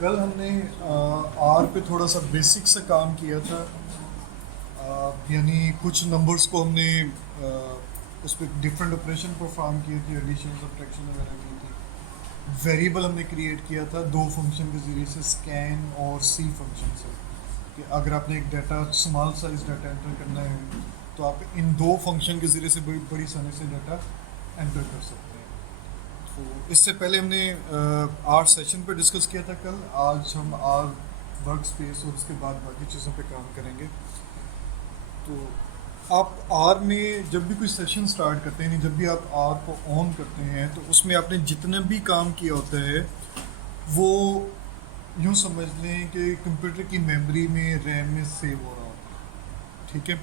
कल हमने आर पे थोड़ा सा बेसिक सा काम किया था। यानी कुछ नंबर्स को हमने उस पर डिफरेंट ऑपरेशन परफॉर्म किए थे, एडिशन सब्ट्रैक्शन वगैरह की थी। वेरिएबल हमने क्रिएट किया था दो फंक्शन के ज़रिए से, स्कैन और सी फंक्शन से, कि अगर आपने एक data small size data enter करना है तो आप इन दो फंक्शन के ज़रिए से बड़ी बड़ी आसानी से डाटा एंटर कर सकते हैं। तो इससे पहले हमने आर सेशन पे डिस्कस किया था कल। आज हम आर वर्क स्पेस और उसके बाद बाकी चीज़ों पे काम करेंगे। तो आप आर में जब भी कोई सेशन स्टार्ट करते हैं, जब भी आप आर को ऑन करते हैं, तो उसमें आपने जितना भी काम किया होता है वो यूँ समझ लें कि कंप्यूटर की मेमोरी में, रैम में सेव हो रहा होता है। ठीक है,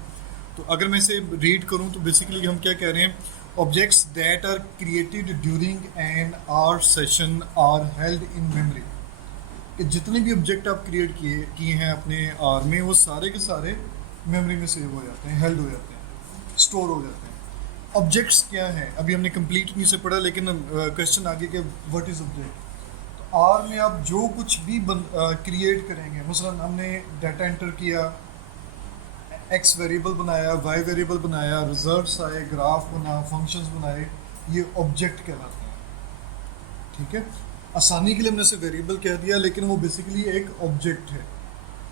तो अगर मैं इसे रीड करूं तो बेसिकली हम क्या कह रहे हैं, objects that are created during an R session are held in memory. कि जितने भी ऑब्जेक्ट आप क्रिएट किए हैं अपने आर में, वो सारे के सारे मेमोरी में सेव हो जाते हैं, हेल्ड हो जाते हैं, स्टोर हो जाते हैं। ऑब्जेक्ट्स क्या हैं अभी हमने कंप्लीट नहीं से पढ़ा, लेकिन क्वेश्चन आगे के व्हाट इज ऑब्जेक्ट। तो आर में आप जो कुछ भी क्रिएट करेंगे, मसलन हमने डाटा एंटर किया, एक्स वेरिएबल बनाया, वाई वेरिएबल बनाया, रिजल्ट्स आए, ग्राफ बना, फंक्शंस बनाए, ये ऑब्जेक्ट कहलाते हैं। ठीक है, आसानी के लिए हमने इसे वेरिएबल कह दिया, लेकिन वो बेसिकली एक ऑब्जेक्ट है।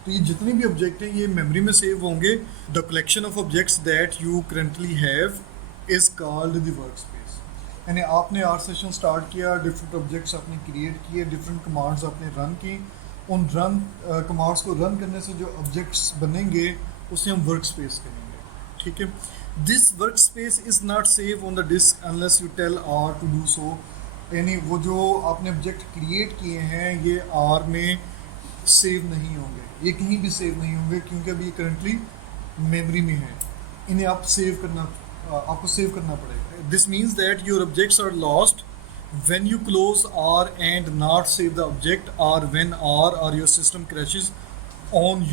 तो ये जितने भी ऑब्जेक्ट हैं ये मेमोरी में सेव होंगे। The collection of objects that you currently have is called the work space. यानी आपने आर सेशन स्टार्ट किया, डिफरेंट ऑब्जेक्ट्स आपने क्रिएट किए, डिफरेंट कमांड्स आपने रन की, उन रन कमांड्स को रन करने से जो ऑब्जेक्ट्स बनेंगे उसे हम वर्क स्पेस कहेंगे। ठीक है, this work space is not save on the disk unless you tell R to do so. यानी वो जो आपने ऑब्जेक्ट क्रिएट किए हैं ये आर में सेव नहीं होंगे, ये कहीं भी सेव नहीं होंगे, क्योंकि अभी करंटली मेमोरी में है। इन्हें आप आपको सेव करना पड़ेगा। This means that your objects are lost when you close R and not save the object, or when R or your system crashes on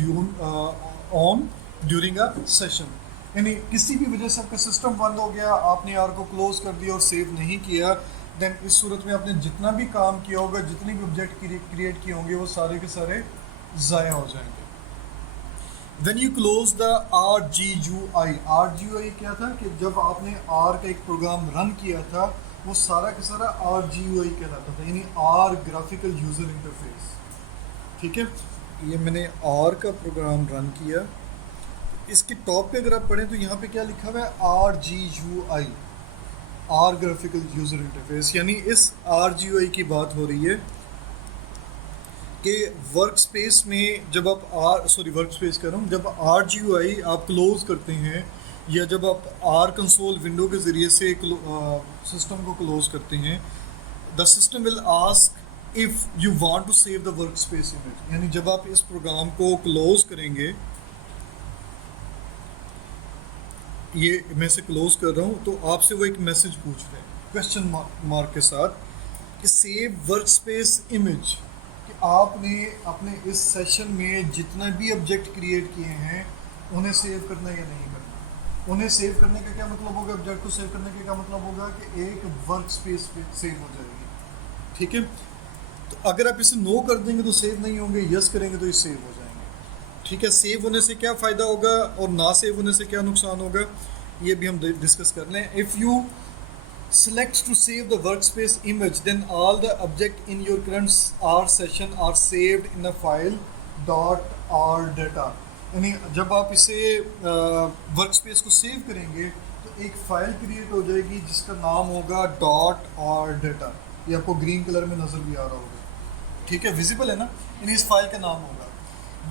during a session। यानी किसी भी वजह से आपका सिस्टम बंद हो गया, आपने R को क्लोज कर दिया और सेव नहीं किया, देन इस सूरत में आपने जितना भी काम किया होगा, जितने भी ऑब्जेक्ट क्रिएट किए होंगे, वो सारे के सारे ज़ाया हो जाएंगे। When you close the RGUI क्या था कि जब आपने R का एक प्रोग्राम रन किया था, वो सारा का सारा RGUI कहलाता था, यानी R ग्राफिकल यूज़र इंटरफेस। ठीक है, ये मैंने R का प्रोग्राम रन किया, इसके टॉप पे अगर आप पढ़ें तो यहाँ पे क्या लिखा हुआ है, RGUI, R graphical user interface. यानी इस RGUI की बात हो रही है कि वर्क स्पेस में जब आप वर्क स्पेस कर रहा हूँ, जब RGUI आप क्लोज करते हैं या जब आप आर कंसोल विंडो के ज़रिए से सिस्टम को क्लोज करते हैं, the system will ask if you want to save the work space image. यानी जब आप इस प्रोग्राम को क्लोज करेंगे, ये मैं से क्लोज कर रहा हूँ, तो आपसे वो एक मैसेज पूछ रहे हैं क्वेश्चन मार्क के साथ कि सेव वर्क स्पेस इमेज, कि आपने अपने इस सेशन में जितना भी ऑब्जेक्ट क्रिएट किए हैं उन्हें सेव करना या नहीं करना। उन्हें सेव करने का क्या मतलब होगा, ऑब्जेक्ट को सेव करने का क्या मतलब होगा कि एक वर्क स्पेस पे सेव हो जाएगी। ठीक है, तो अगर आप इसे नो कर देंगे तो सेव नहीं होंगे, यस करेंगे तो ये सेव हो जाएंगे। ठीक है, सेव होने से क्या फ़ायदा होगा और ना सेव होने से क्या नुकसान होगा, ये भी हम डिस्कस कर लें। If you select to save the workspace image, then all the object in your current R session are saved in a file .r data। यानी जब आप इसे वर्क स्पेस को सेव करेंगे तो एक फ़ाइल क्रिएट हो जाएगी जिसका नाम होगा .r data। ये आपको ग्रीन कलर में नज़र भी आ रहा होगा। ठीक है, विजिबल है ना, यानी इस फाइल का नाम होगा।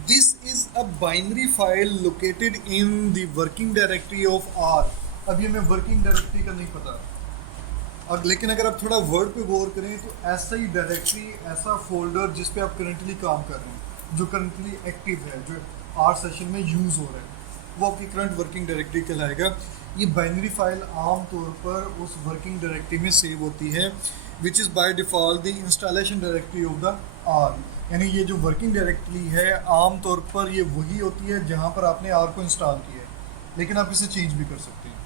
This is a binary file located in the working directory of R। अभी हमें वर्किंग डायरेक्टरी का नहीं पता, और लेकिन अगर आप थोड़ा वर्ड पे गौर करें तो ऐसा ही डायरेक्टरी, ऐसा फोल्डर जिस पे आप करंटली काम कर रहे हैं, जो करंटली एक्टिव है, जो आर सेशन में यूज़ हो रहा है, वो आपकी करंट वर्किंग डायरेक्टरी कहलाएगा। ये बाइनरी फाइल आम तौर पर उस वर्किंग डायरेक्टरी में सेव होती है, which is by default the installation directory of the R. यानी ये जो वर्किंग डायरेक्टरी है आम तौर पर ये वही होती है जहाँ पर आपने आर को इंस्टॉल किया है, लेकिन आप इसे चेंज भी कर सकते हैं।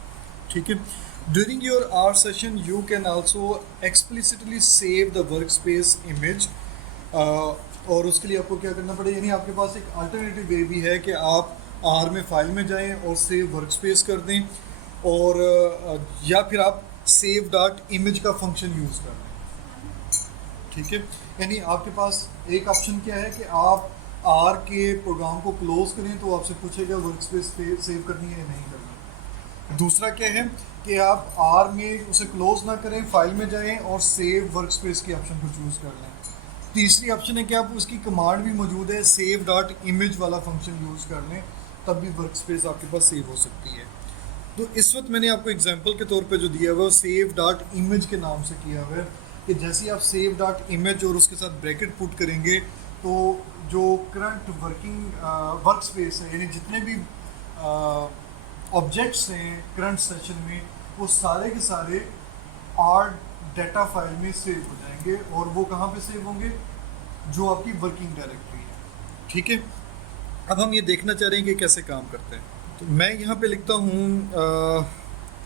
ठीक है, during your R session you can also explicitly save the workspace image और उसके लिए आपको क्या करना पड़ेगा, यानी आपके पास एक अल्टरनेटिव वे भी है कि आप आर में फाइल में जाएं और सेव वर्क स्पेस कर दें, और या फिर आप सेव डॉट इमेज का फंक्शन यूज़ कर लें। ठीक है, यानी आपके पास एक ऑप्शन क्या है कि आप आर के प्रोग्राम को क्लोज करें तो आपसे पूछेगा वर्क स्पेस सेव करनी है या नहीं करनी। दूसरा क्या है कि आप आर में उसे क्लोज ना करें, फाइल में जाएं और सेव वर्क स्पेस के ऑप्शन को चूज़ कर लें। तीसरी ऑप्शन है कि आप उसकी कमांड भी मौजूद है, सेव डॉट इमेज वाला फंक्शन यूज़ कर लें, तब भी वर्क स्पेस आपके पास सेव हो सकती है। तो इस वक्त मैंने आपको एग्जांपल के तौर पे जो दिया हुआ है सेव डॉट इमेज के नाम से किया हुआ है, कि जैसे ही आप सेव डॉट इमेज और उसके साथ ब्रैकेट पुट करेंगे तो जो करंट वर्क स्पेस है, यानी जितने भी ऑब्जेक्ट्स हैं करंट सेशन में, वो सारे के सारे आर डाटा फाइल में सेव हो जाएंगे। और वो कहाँ पे सेव होंगे, जो आपकी वर्किंग डायरेक्टरी है। ठीक है, अब हम ये देखना चाह रहे हैं कि कैसे काम करते हैं। तो मैं यहाँ पे लिखता हूँ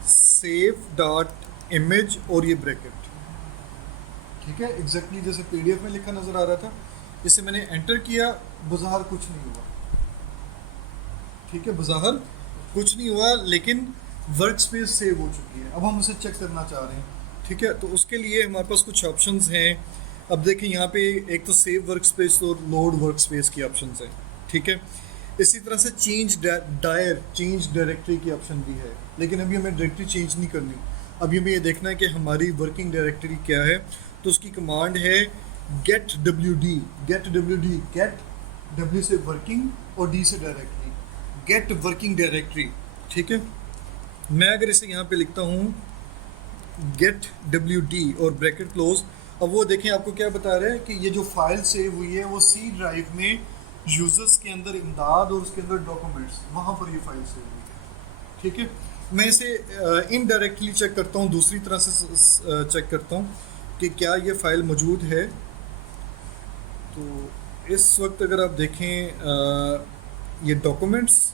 सेव डॉट इमेज और ये ब्रैकेट। ठीक है, एग्जैक्टली जैसे पीडीएफ में लिखा नज़र आ रहा था। इसे मैंने एंटर किया, बज़ाहिर कुछ नहीं हुआ। ठीक है, बज़ाहिर कुछ नहीं हुआ, लेकिन वर्क स्पेस सेव हो चुकी है। अब हम उसे चेक करना चाह रहे हैं। ठीक है, तो उसके लिए हमारे पास कुछ ऑप्शंस हैं। अब देखिए यहाँ पे एक तो सेव वर्क स्पेस और लोड वर्क स्पेस की ऑप्शंस हैं। ठीक है, इसी तरह से चेंज डायरेक्टरी की ऑप्शन भी है, लेकिन अभी हमें डायरेक्टरी चेंज नहीं करनी। अभी हमें ये देखना है कि हमारी वर्किंग डायरेक्टरी क्या है। तो उसकी कमांड है गेट डब्ल्यू से वर्किंग और डी से डायरेक्टरी, गेट वर्किंग डायरेक्टरी। ठीक है, मैं अगर इसे यहाँ पे लिखता हूँ गेट WD और ब्रैकेट क्लोज, अब वो देखें आपको क्या बता रहा है कि ये जो फाइल सेव हुई है वो सी ड्राइव में यूजर्स के अंदर इमदाद और उसके अंदर डॉक्यूमेंट्स, वहाँ पर ये फाइल सेव हुई है। ठीक है, मैं इसे इनडायरेक्टली चेक करता हूँ, दूसरी तरह से चेक करता हूँ कि क्या ये फाइल मौजूद है। तो इस वक्त अगर आप देखें ये डॉक्यूमेंट्स,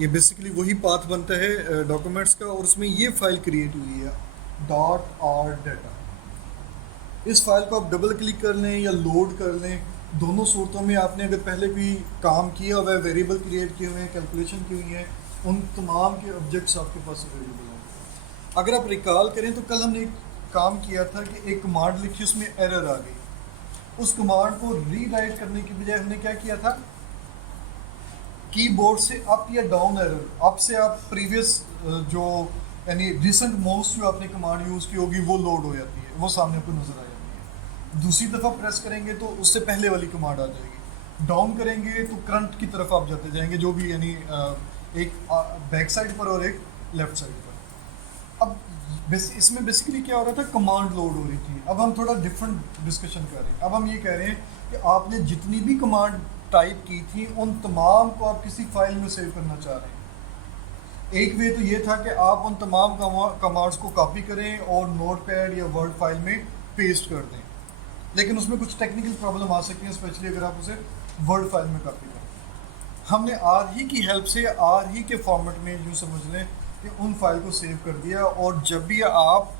ये बेसिकली वही पाथ बनता है डॉक्यूमेंट्स का, और उसमें ये फाइल क्रिएट हुई है .r डाटा। इस फाइल को आप डबल क्लिक कर लें या लोड कर लें, दोनों सूरतों में आपने अगर पहले भी काम किया हुआ है, वेरिएबल क्रिएट किए हुए हैं, कैलकुलेशन की हुई है, उन तमाम के ऑब्जेक्ट्स आपके पास अवेलेबल हैं। अगर आप रिकॉल करें तो कल हमने एक काम किया था कि एक कमांड लिखी, उसमें एरर आ गई। उस कमांड को रीराइट करने की बजाय हमने क्या किया था, कीबोर्ड से अप या डाउन एरर, अप से आप प्रीवियस जो यानी रिसेंट मोस्ट जो आपने कमांड यूज़ की होगी वो लोड हो जाती है, वो सामने आपको नज़र आ जाती है। दूसरी दफ़ा प्रेस करेंगे तो उससे पहले वाली कमांड आ जाएगी। डाउन करेंगे तो करंट की तरफ आप जाते जाएंगे, जो भी यानी एक बैक साइड पर और एक लेफ्ट साइड पर। अब इसमें बेसिकली क्या हो रहा था, कमांड लोड हो रही थी। अब हम थोड़ा डिफरेंट डिस्कशन कर रहे हैं। अब हम ये कह रहे हैं कि आपने जितनी भी कमांड टाइप की थी उन तमाम को आप किसी फाइल में सेव करना चाह रहे हैं। एक वे तो ये था कि आप उन तमाम कमांड्स को कॉपी करें और नोटपैड या वर्ड फाइल में पेस्ट कर दें, लेकिन उसमें कुछ टेक्निकल प्रॉब्लम आ सकती है, स्पेशली अगर आप उसे वर्ड फाइल में कॉपी करें। हमने आर ही की हेल्प से आर ही के फॉर्मेट में यूँ समझ लें कि उन फाइल को सेव कर दिया, और जब भी आप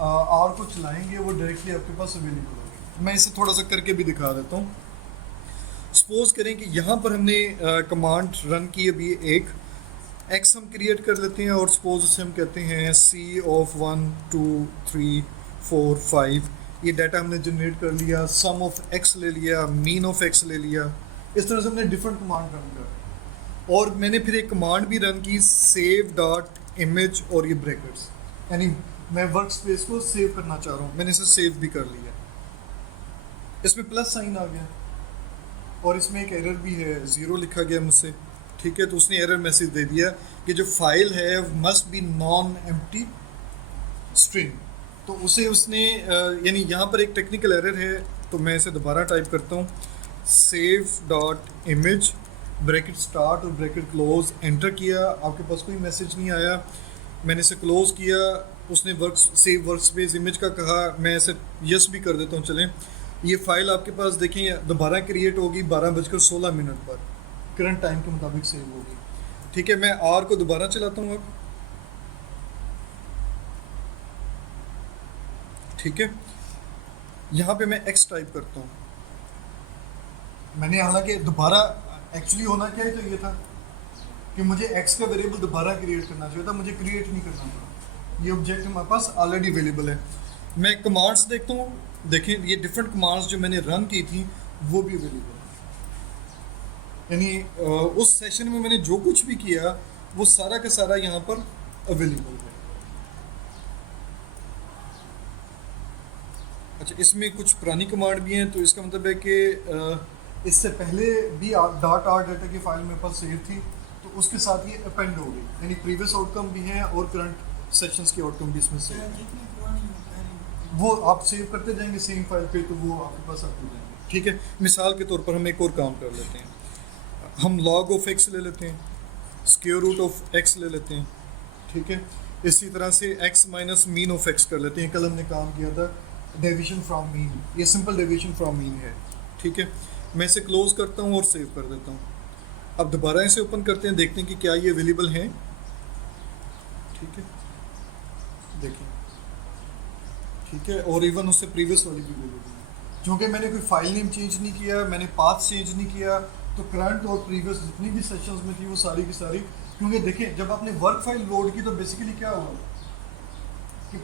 आर को चलाएंगे वो डायरेक्टली आपके पास अवेलेबल होगी। मैं इसे थोड़ा सा करके भी दिखा देता हूँ। सपोज करें कि यहाँ पर हमने कमांड रन की, अभी एक एक्स हम क्रिएट कर लेते हैं और सपोज उसे हम कहते हैं C of 1 2 3 4 5। ये डाटा हमने जनरेट कर लिया, सम ऑफ एक्स ले लिया, मीन ऑफ एक्स ले लिया। इस तरह से हमने डिफरेंट कमांड रन कर, और मैंने फिर एक कमांड भी रन की सेव डॉट इमेज और ये ब्रैकेट्स, यानी मैं वर्क स्पेस को सेव करना चाह रहा हूँ, मैंने इसे सेव भी कर लिया। इसमें प्लस साइन आ गया और इसमें एक एरर भी है, 0 लिखा गया मुझसे। ठीक है, तो उसने एरर मैसेज दे दिया कि जो फाइल है must be non empty string. तो उसे उसने यानी यहाँ पर एक टेक्निकल एरर है, तो मैं इसे दोबारा टाइप करता हूँ, save dot image bracket start और ब्रैकेट क्लोज, एंटर किया, आपके पास कोई मैसेज नहीं आया। मैंने इसे क्लोज किया, उसने सेव वर्क स्पेस इमेज का कहा, मैं इसे यस भी कर देता हूँ। चलें, ये फाइल आपके पास देखें दोबारा क्रिएट होगी 12:16 पर, करंट टाइम के मुताबिक सेव होगी। ठीक है, मैं आर को दोबारा चलाता हूँ अब। ठीक है, यहाँ पे मैं एक्स टाइप करता हूँ, मैंने हालांकि दोबारा एक्चुअली होना क्या चाहिए था कि मुझे एक्स का वेरिएबल दोबारा क्रिएट करना चाहिए था, मुझे क्रिएट नहीं करना पड़ा। ये ऑब्जेक्ट हमारे पास ऑलरेडी अवेलेबल है। मैं कमांड्स देखता हूँ, देखें ये डिफरेंट कमांड्स जो मैंने रन की थी वो भी अवेलेबल है, यानी उस सेशन में मैंने जो कुछ भी किया वो सारा का सारा यहाँ पर अवेलेबल है। अच्छा, इसमें कुछ पुरानी कमांड भी हैं, तो इसका मतलब है कि इससे पहले भी डॉट आर डाटा की फाइल मेरे पास सेव थी, तो उसके साथ ये अपेंड हो गई, यानी प्रीवियस आउटकम भी हैं और करंट सेशंस के आउटकम भी इसमें सेव हैं। वो आप सेव करते जाएंगे सेम फाइल पे, तो वो आपके पास आते जाएंगे। ठीक है, मिसाल के तौर पर हम एक और काम कर लेते हैं, हम log ऑफ x ले लेते हैं, स्क्वायर रूट ऑफ x ले लेते हैं। ठीक है, इसी तरह से x minus mean of x कर लेते हैं। कल हमने काम किया था डेविएशन फ्रॉम मीन, ये सिंपल डेविएशन फ्रॉम मीन है। ठीक है, मैं इसे क्लोज करता हूँ और सेव कर देता हूँ। अब दोबारा इसे ओपन करते हैं, देखते हैं कि क्या ये अवेलेबल हैं। ठीक है, देखिए, ठीक है, और इवन उससे प्रीवियस वाली भी अवेलेबल है। क्योंकि मैंने कोई फाइल नेम चेंज नहीं किया, मैंने पाथ चेंज नहीं किया, तो करंट और प्रीवियस जितनी भी सेशंस में थी वो सारी की सारी, क्योंकि देखिए जब आपने वर्क फाइल लोड की तो बेसिकली क्या हुआ कि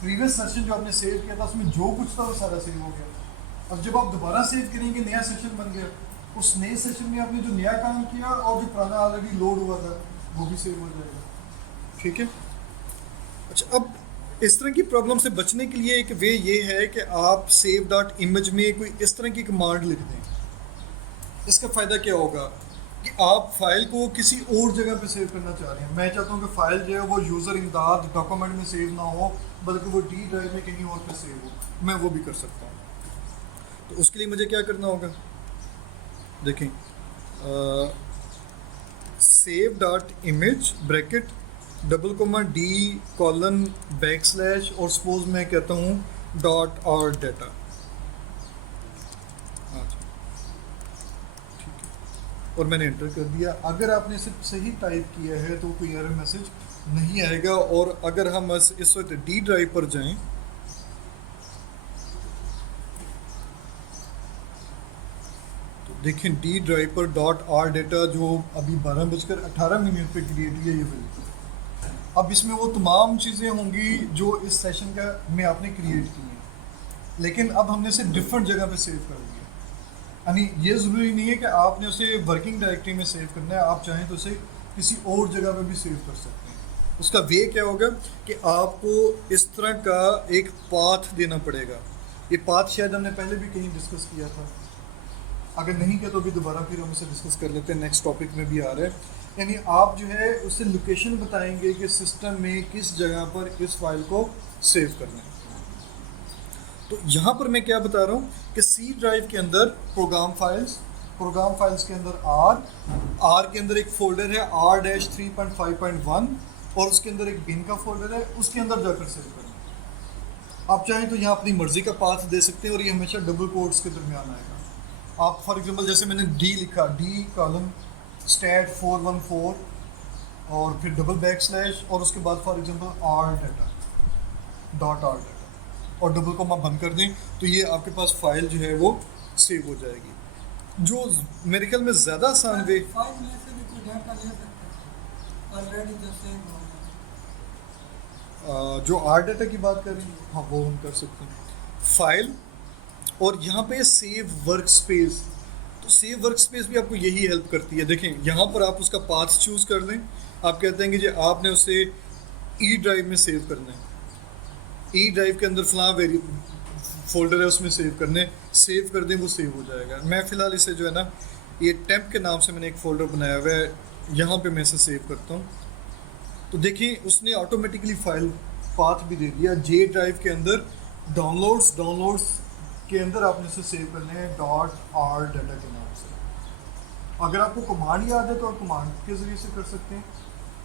प्रीवियस सेशन जो आपने सेव किया था उसमें जो कुछ था वो सारा सेव हो गया। अब जब आप दोबारा सेव करेंगे नया सेशन बन गया, उस नए सेशन में आपने जो नया काम किया और जो पुराना ऑलरेडी लोड हुआ था वो भी सेव हो जाएगा। ठीक है, अच्छा, अब इस तरह की प्रॉब्लम से बचने के लिए एक वे ये है कि आप सेव डॉट इमेज में कोई इस तरह की कमांड लिख दें। इसका फ़ायदा क्या होगा कि आप फाइल को किसी और जगह पे सेव करना चाह रहे हैं। मैं चाहता हूँ कि फ़ाइल जो है वो यूज़र इमदाद डॉक्यूमेंट में सेव ना हो, बल्कि वो डी ड्राइव में कहीं और पे सेव हो, मैं वो भी कर सकता हूँ। तो उसके लिए मुझे क्या करना होगा, देखें, save dot image bracket double comma D colon back slash, और सपोज मैं कहता हूँ डॉट और डाटा। और मैंने एंटर कर दिया। अगर आपने इसे सही टाइप किया है तो कोई एरर मैसेज नहीं आएगा। और अगर हम इस वक्त डी ड्राइव पर जाएं, तो देखें डी ड्राइव पर डॉट आर डाटा जो अभी 12:18 पे क्रिएट हुई है, ये बिल्कुल। अब इसमें वो तमाम चीज़ें होंगी जो इस सेशन का में आपने क्रिएट की हैं, लेकिन अब हमने इसे डिफरेंट जगह पे सेव कर दिया। यानी ये ज़रूरी नहीं है कि आपने उसे वर्किंग डायरेक्टरी में सेव करना है, आप चाहें तो उसे किसी और जगह पे भी सेव कर सकते हैं। उसका वे क्या होगा कि आपको इस तरह का एक पाथ देना पड़ेगा। ये पाथ शायद हमने पहले भी कहीं डिस्कस किया था, अगर नहीं किया तो भी दोबारा फिर हम इसे डिस्कस कर लेते हैं, नेक्स्ट टॉपिक में भी आ रहा है। यानी आप जो है उसे लोकेशन बताएंगे कि सिस्टम में किस जगह पर इस फाइल को सेव करना है। तो यहाँ पर मैं क्या बता रहा हूँ कि सी ड्राइव के अंदर प्रोग्राम फाइल्स के अंदर आर के अंदर एक फोल्डर है R-3.5.1, और उसके अंदर एक बिन का फोल्डर है, उसके अंदर जाकर सेव करना है। आप चाहें तो यहाँ अपनी मर्जी का पाथ दे सकते हैं और ये हमेशा डबल कोट्स के दरमियान आएगा। आप फॉर एग्जांपल जैसे मैंने डी लिखा, डी कॉलम स्टैट 414 और फिर डबल बैक स्लैश और उसके बाद for example R data dot R data और डबल कोमा बंद कर दें, तो ये आपके पास फाइल जो है वो सेव हो जाएगी। जो मेरे ख्याल में ज़्यादा आसान वे, फाइल में से भी कोई डाटा ले सकते हैं ऑलरेडी जो सेव हो गया। जो आर डाटा की बात कर रही हैं, हाँ वो हम कर सकते हैं फाइल। और यहाँ पे सेव वर्क स्पेस, तो सेव वर्क स्पेस भी आपको यही हेल्प करती है। देखें यहाँ पर आप उसका पाथ चूज़ कर लें, आप कहते हैं कि जी आपने उसे ई ड्राइव में सेव करना है, ई ड्राइव के अंदर फलां फोल्डर है उसमें सेव करने, सेव कर दें, वो सेव हो जाएगा। मैं फ़िलहाल इसे जो है ना ये टेम्प के नाम से मैंने एक फ़ोल्डर बनाया हुआ है, यहाँ पे मैं इसे सेव करता हूँ। तो देखिए उसने ऑटोमेटिकली फाइल पाथ भी दे दिया। जे ड्राइव के अंदर डाउनलोड्स के अंदर आपने इसे सेव करने हैं डॉट आर डाटा के नाम से। अगर आपको कमांड याद है तो आप कमांड के ज़रिए से कर सकते हैं,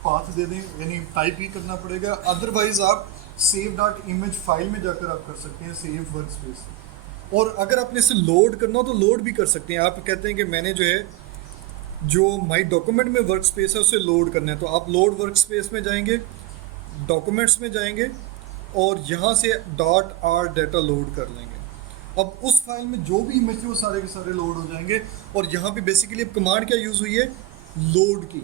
पाथ दे दें, यानी टाइप ही करना पड़ेगा। अदरवाइज़ आप सेव डॉट इमेज फाइल में जाकर आप कर सकते हैं सेव वर्क स्पेस। और अगर आपने इसे लोड करना हो तो लोड भी कर सकते हैं। आप कहते हैं कि मैंने जो है जो माई डॉक्यूमेंट में वर्क स्पेस है उसे लोड करना है, तो आप लोड वर्क स्पेस में जाएंगे, डॉक्यूमेंट्स में जाएंगे और यहाँ से डॉट आर डाटा लोड कर लेंगे। अब उस फाइल में जो भी इमेज थे वो सारे के सारे लोड हो जाएंगे। और यहाँ पे बेसिकली अब कमांड क्या यूज़ हुई है, लोड की।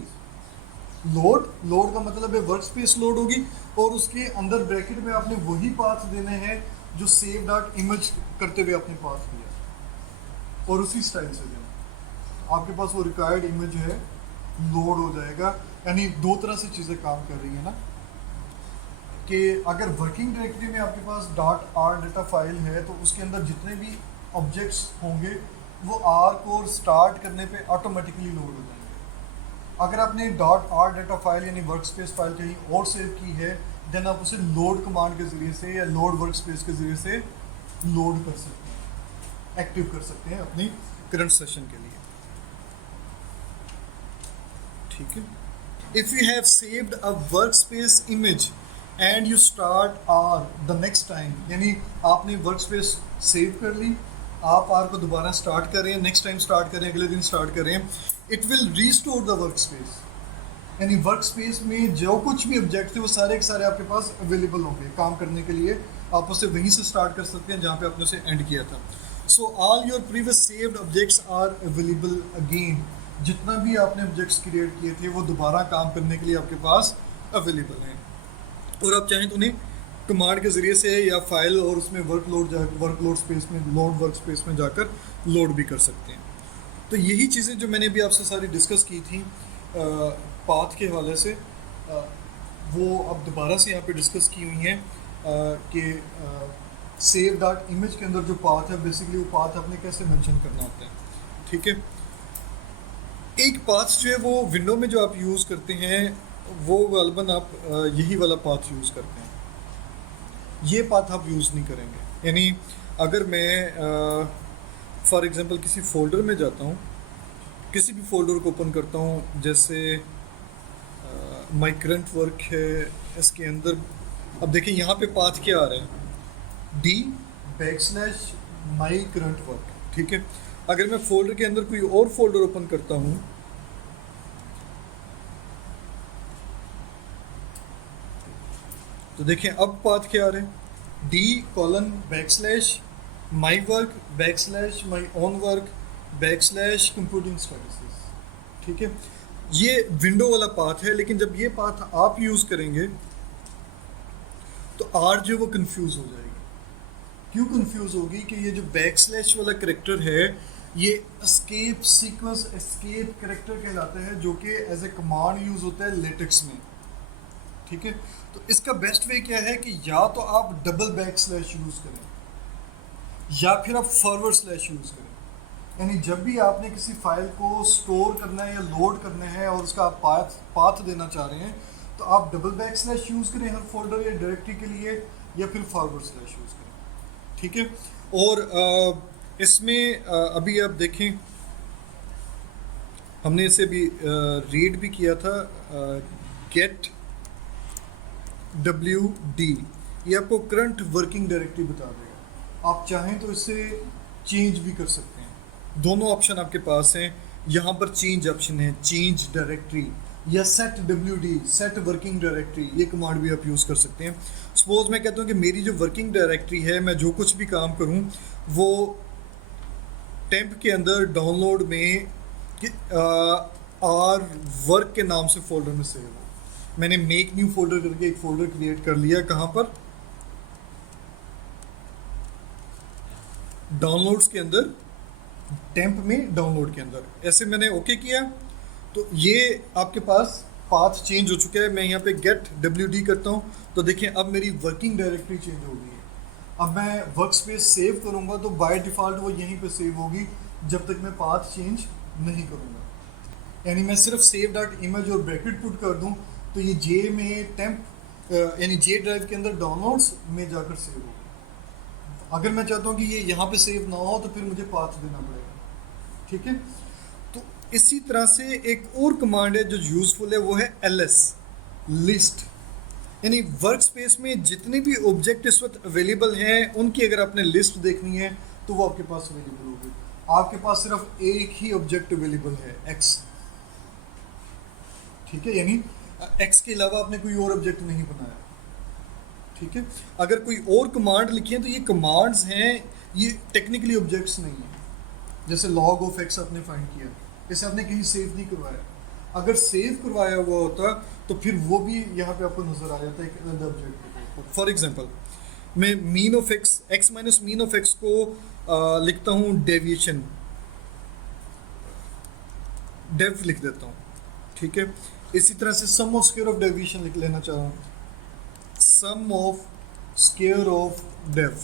लोड का मतलब है वर्क स्पेस लोड होगी और उसके अंदर ब्रैकेट में आपने वही पाथ देने हैं जो सेव डॉट इमेज करते हुए आपने पाथ दिया और उसी स्टाइल से देना। आपके पास वो रिक्वायर्ड इमेज है, लोड हो जाएगा। यानी दो तरह से चीज़ें काम कर रही हैं ना, कि अगर वर्किंग डायरेक्टरी में आपके पास डॉट आर डाटा फाइल है तो उसके अंदर जितने भी ऑब्जेक्ट्स होंगे वो आर को स्टार्ट करने पे ऑटोमेटिकली लोड हो जाएंगे। अगर आपने डॉट आर डाटा फाइल यानी वर्क स्पेस फाइल कहीं और सेव की है देन आप उसे लोड कमांड के ज़रिए से या लोड वर्क स्पेस के ज़रिए से लोड कर सकते हैं, एक्टिव कर सकते हैं अपनी करंट सेशन के लिए। ठीक है। If you have saved a workspace image and you start R the next time, यानी आपने workspace सेव कर ली, आप R को दोबारा स्टार्ट कर रहे हैं, नेक्स्ट टाइम स्टार्ट कर रहे हैं, अगले दिन स्टार्ट कर रहे हैं, it will restore the workspace. यानी वर्कस्पेस में जो कुछ भी ऑब्जेक्ट थे वो सारे के सारे आपके पास अवेलेबल होंगे काम करने के लिए। आप उसे वहीं से स्टार्ट कर सकते हैं जहाँ पे आपने उसे एंड किया था। So all your previous saved objects are available again. जितना भी आपने ऑब्जेक्ट्स क्रिएट किए थे वो दोबारा काम करने के लिए आपके पास अवेलेबल हैं और आप चाहें तो उन्हें कमांड के ज़रिए से या फाइल और उसमें वर्कलोड स्पेस में लोड वर्क स्पेस में जाकर लोड भी कर सकते हैं। तो यही चीज़ें जो मैंने अभी आपसे सारी डिस्कस की थी पाथ के हवाले से, वो अब दोबारा से यहाँ पे डिस्कस की हुई हैं कि सेव डॉट इमेज के अंदर जो पाथ है बेसिकली वो पाथ आपने कैसे मेंशन करना होता है। ठीक है। एक पाथ जो है वो विंडो में जो आप यूज़ करते हैं वो गालबन आप यही वाला पाथ यूज़ करते हैं, ये पाथ आप यूज़ नहीं करेंगे। यानी अगर मैं फॉर एग्ज़ाम्पल किसी फोल्डर में जाता हूँ, किसी भी फोल्डर को ओपन करता हूँ, जैसे माई करंट वर्क है, इसके अंदर अब देखिए यहाँ पे पाथ क्या आ रहा है, D/my करंट वर्क। ठीक है। अगर मैं फोल्डर के अंदर कोई और फोल्डर ओपन करता हूँ तो देखिए अब पाथ क्या आ रहे हैं, D:\my work/my own work/computing services। ठीक है। ये विंडो वाला पाथ है, लेकिन जब ये पाथ आप यूज़ करेंगे तो आर जो वो कंफ्यूज हो जाएगी। क्यों कंफ्यूज होगी कि ये जो बैकस्लैश वाला करेक्टर है ये एस्केप सीक्वेंस एस्केप करेक्टर कहलाता है, जो कि एज ए कमांड यूज़ होता है लेटेक्स में। ठीक है। तो इसका बेस्ट वे क्या है कि या तो आप डबल बैकस्लैश यूज़ करें या फिर आप फॉरवर्ड स्लैश यूज़ करें। यानी जब भी आपने किसी फाइल को स्टोर करना है या लोड करना है और उसका आप पाथ देना चाह रहे हैं तो आप डबल बैकस्लैश यूज़ करें हर फोल्डर या डायरेक्टरी के लिए, या फिर फॉरवर्ड स्लैश यूज़ करें। ठीक है। और इसमें अभी आप देखें हमने इसे भी रीड भी किया था, गेट WD, ये आपको करंट वर्किंग डायरेक्टरी बता देगा। आप चाहें तो इसे चेंज भी कर सकते हैं, दोनों ऑप्शन आपके पास हैं। यहाँ पर चेंज ऑप्शन है, चेंज डायरेक्टरी, या set WD set working directory, ये कमांड भी आप यूज़ कर सकते हैं। सपोज मैं कहता हूँ कि मेरी जो वर्किंग डायरेक्टरी है, मैं जो कुछ भी काम करूँ वो टेम्प के अंदर डाउनलोड में आर वर्क के नाम से फोल्डर में सेव हो। मैंने मेक न्यू फोल्डर करके एक फोल्डर क्रिएट कर लिया, कहाँ पर, डाउनलोड्स के अंदर, टेम्प में डाउनलोड के अंदर। ऐसे मैंने ओके किया तो ये आपके पास पाथ चेंज हो चुका है। मैं यहाँ पे गेट WD करता हूँ तो देखिए अब मेरी वर्किंग डायरेक्टरी चेंज हो गई है। अब मैं वर्क स्पेस सेव करूँगा तो बाय डिफ़ॉल्ट वो यहीं पे सेव होगी जब तक मैं पाथ चेंज नहीं करूँगा। यानी मैं सिर्फ सेव डॉट इमेज और ब्रैकेट पुट कर दूँ तो ये जे में टेम्प यानी जे ड्राइव के अंदर डाउनलोड्स में जाकर सेव होगा। अगर मैं चाहता हूँ कि ये यहाँ पे सेव ना हो तो फिर मुझे पाथ देना पड़ेगा। ठीक है। तो इसी तरह से एक और कमांड है जो यूज़फुल है, वो है ls लिस्ट। यानी वर्क स्पेस में जितने भी ऑब्जेक्ट इस वक्त अवेलेबल हैं उनकी अगर आपने लिस्ट देखनी है तो वो आपके पास अवेलेबल होगी। आपके पास सिर्फ एक ही ऑब्जेक्ट अवेलेबल है, x। ठीक है। यानी x के अलावा आपने कोई और ऑब्जेक्ट नहीं बनाया। ठीक है। अगर कोई और कमांड लिखी है तो ये कमांड्स हैं, ये टेक्निकली ऑब्जेक्ट्स नहीं है। जैसे लॉग ऑफ एक्स आपने फाइंड किया, इसे आपने कहीं सेव नहीं करवाया। अगर सेव करवाया हुआ होता तो फिर वो भी यहाँ पे आपको नजर आ जाता है एक अलग ऑब्जेक्ट। फॉर एग्जांपल मैं mean of x, x minus mean of x को लिखता हूँ डेविएशन, डेव लिख देता हूँ, ठीक है। इसी तरह से sum of square of deviation लिख लेना चाह रहा हूँ, sum of square of dev,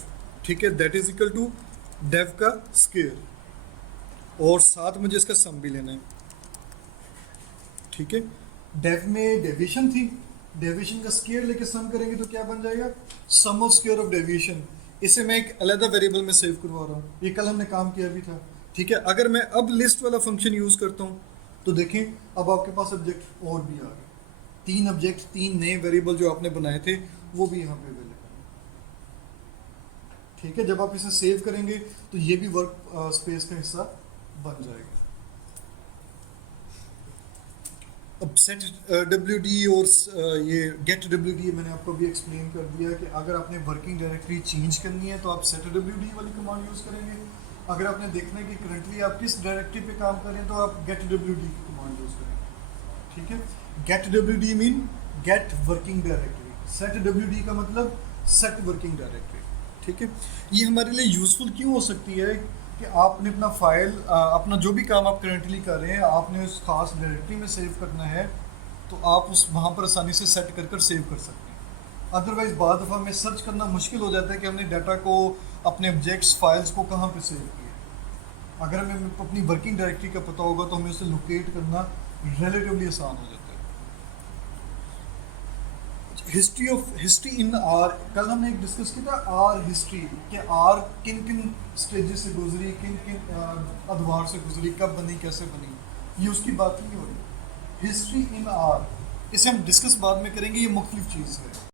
ठीक है, that is equal to dev का स्क्वायर, और साथ मुझे इसका सम भी लेना है, ठीक है। डेव में डेविएशन थी, डेविएशन का स्क्वायर लेके सम करेंगे तो क्या बन जाएगा, सम ऑफ स्क्वायर ऑफ डेविएशन। इसे मैं एक अलग वेरिएबल में सेव करवा रहा हूँ, ये कल हमने काम किया भी था, ठीक है। अगर मैं अब लिस्ट वाला फंक्शन यूज करता हूँ तो देखें अब आपके पास ऑब्जेक्ट और भी आ गए, 3 ऑब्जेक्ट, 3 नए वेरिएबल जो आपने बनाए थे वो भी यहाँ पे अवेलेबल है, ठीक है। जब आप इसे सेव करेंगे तो ये भी वर्क स्पेस का हिस्सा बन जाएगा। अब सेट WD और ये गेट WD मैंने आपको भी एक्सप्लेन कर दिया कि अगर आपने वर्किंग डायरेक्टरी चेंज करनी है तो आप सेट WD वाली कमांड यूज़ करेंगे। अगर आपने देखना है कि करंटली आप किस डायरेक्टरी पे काम कर रहे हैं तो आप गेट WD की कमांड यूज़ करेंगे, ठीक है। Get WD mean get working directory, set WD का मतलब सेट वर्किंग डायरेक्टरी, ठीक है। ये हमारे लिए यूज़फुल क्यों हो सकती है कि आपने अपना फाइल, अपना जो भी काम आप करंटली कर रहे हैं आपने उस खास डायरेक्टरी में सेव करना है तो आप उस वहाँ पर आसानी से सेट कर सेव कर सकते हैं। अदरवाइज़ बाद दफ़ा में सर्च करना मुश्किल हो जाता है कि हमने डाटा को, अपने ऑब्जेक्ट्स, फाइल्स को कहाँ पे सेव किया। अगर हमें अपनी वर्किंग डायरेक्टरी का पता होगा तो हमें उसे लोकेट करना रिलेटिवली आसान हो जाता है। हिस्ट्री इन आर, कल हमने एक डिस्कस किया था आर हिस्ट्री, कि आर किन किन स्टेजेस से गुजरी, किन किन अदवार से गुजरी, कब बनी, कैसे बनी, ये उसकी बात नहीं हो रही। हिस्ट्री इन आर इसे हम डिस्कस बाद में करेंगे, ये मुख्तलिफ चीज़ है।